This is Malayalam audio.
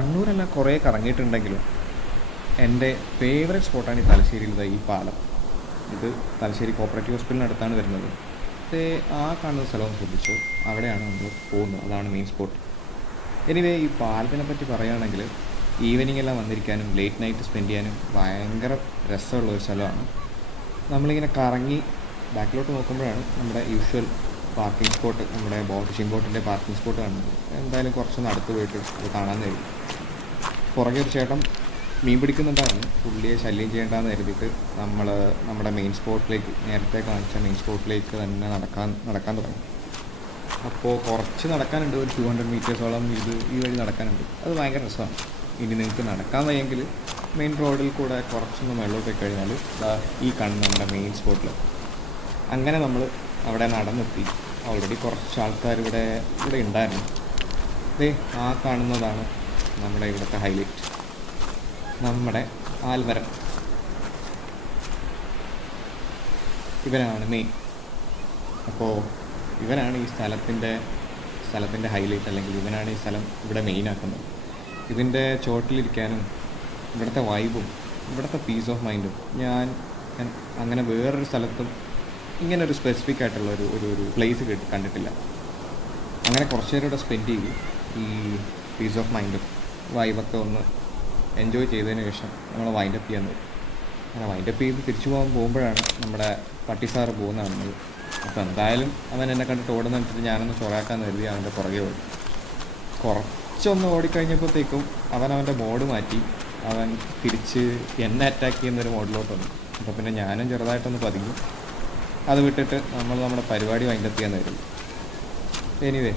കണ്ണൂരെല്ലാം കുറേ കറങ്ങിയിട്ടുണ്ടെങ്കിലും എൻ്റെ ഫേവറേറ്റ് സ്പോട്ടാണ് ഈ തലശ്ശേരിയിലത്തെ ഈ പാലം. ഇത് തലശ്ശേരി കോപ്പറേറ്റീവ് ഹോസ്പിറ്റലിനടുത്താണ് വരുന്നത്. ആ കാണുന്ന സ്ഥലം ശ്രദ്ധിച്ചു, അവിടെയാണ് നമ്മൾ പോകുന്നത്. അതാണ് മെയിൻ സ്പോട്ട്. എനിവേ, ഈ പാലത്തിനെ പറ്റി പറയുകയാണെങ്കിൽ ഈവനിങ് എല്ലാം വന്നിരിക്കാനും ലേറ്റ് നൈറ്റ് സ്പെൻഡ് ചെയ്യാനും ഭയങ്കര രസമുള്ള ഒരു സ്ഥലമാണ്. നമ്മളിങ്ങനെ കറങ്ങി ബാക്കിലോട്ട് നോക്കുമ്പോഴാണ് നമ്മുടെ യൂഷ്വൽ പാർക്കിംഗ് സ്പോട്ട്, നമ്മുടെ ഫിഷിംഗ് ബോട്ടിൻ്റെ പാർക്കിംഗ് സ്പോട്ട് കാണുന്നത്. എന്തായാലും കുറച്ചൊന്ന് അടുത്ത് പോയിട്ട് അത് കാണാൻ കഴിയും. പുറകെ ഒരു ചേട്ടൻ മീൻ പിടിക്കുന്നുണ്ടായിരുന്നു. പുള്ളിയെ ശല്യം ചെയ്യേണ്ടെന്ന് കരുതിയിട്ട് നമ്മൾ നമ്മുടെ മെയിൻ സ്പോട്ടിലേക്ക്, നേരത്തെ കാണിച്ച മെയിൻ സ്പോട്ടിലേക്ക് തന്നെ നടക്കാൻ തുടങ്ങി. അപ്പോൾ കുറച്ച് നടക്കാനുണ്ട്, ഒരു 200 മീറ്റേഴ്സോളം ഈ വഴി നടക്കാനുണ്ട്. അത് ഭയങ്കര രസമാണ്. ഇനി നിങ്ങൾക്ക് നടക്കാൻ വയ്യെങ്കിൽ മെയിൻ റോഡിൽ കൂടെ കുറച്ചൊന്ന് മുകളിലോട്ട് പോയി കഴിഞ്ഞാൽ ഈ കാണുന്ന നമ്മുടെ മെയിൻ സ്പോട്ടിൽ. അങ്ങനെ നമ്മൾ അവിടെ നടന്നെത്തി. ഓൾറെഡി കുറച്ച് ആൾക്കാർ ഇവിടെ ഉണ്ടായിരുന്നു. ആ കാണുന്നതാണ് നമ്മുടെ ഇവിടുത്തെ ഹൈലൈറ്റ്, നമ്മുടെ ആൽമരം. ഇവനാണ് മെയിൻ. അപ്പോൾ ഇവനാണ് ഈ സ്ഥലത്തിൻ്റെ ഹൈലൈറ്റ്, അല്ലെങ്കിൽ ഇവനാണ് ഈ സ്ഥലം ഇവിടെ മെയിനാക്കുന്നത്. ഇതിൻ്റെ ചോട്ടിലിരിക്കാനും ഇവിടുത്തെ വൈബും ഇവിടുത്തെ പീസ് ഓഫ് മൈൻഡും ഞാൻ അങ്ങനെ വേറൊരു സ്ഥലത്തും ഇങ്ങനെ ഒരു സ്പെസിഫിക് ആയിട്ടുള്ള ഒരു പ്ലേസ് കണ്ടിട്ടില്ല. അങ്ങനെ കുറച്ച് നേരം ഇവിടെ സ്പെൻഡ് ചെയ്തു. ഈ പീസ് ഓഫ് മൈൻഡും വൈബൊക്കെ ഒന്ന് എൻജോയ് ചെയ്തതിന് ശേഷം നമ്മൾ വൈൻഡപ്പ് ചെയ്യാൻ പറ്റും. അങ്ങനെ വൈൻഡപ്പ് ചെയ്ത് തിരിച്ചു പോകുമ്പോഴാണ് നമ്മുടെ പട്ടി സാറ് പോകുന്നത്. അപ്പോൾ എന്തായാലും അവൻ എന്നെ കണ്ടിട്ട് ഓടുന്നിട്ട് ഞാനൊന്ന് ചൊറാക്കാന്ന് കരുതി അവൻ്റെ പുറകെ ഓടി. കുറച്ചൊന്ന് ഓടിക്കഴിഞ്ഞപ്പോഴത്തേക്കും അവൻ്റെ മോഡ് മാറ്റി. അവൻ തിരിച്ച് എന്നെ അറ്റാക്ക് ചെയ്യുന്നൊരു മോഡിലോട്ട് വന്നു. അപ്പോൾ പിന്നെ ഞാനും ചെറുതായിട്ടൊന്ന് പതുങ്ങി. അത് വിട്ടിട്ട് നമ്മുടെ പരിപാടി വൈൻഡപ്പ് ചെയ്യാൻ കരുതി. എനിവേ,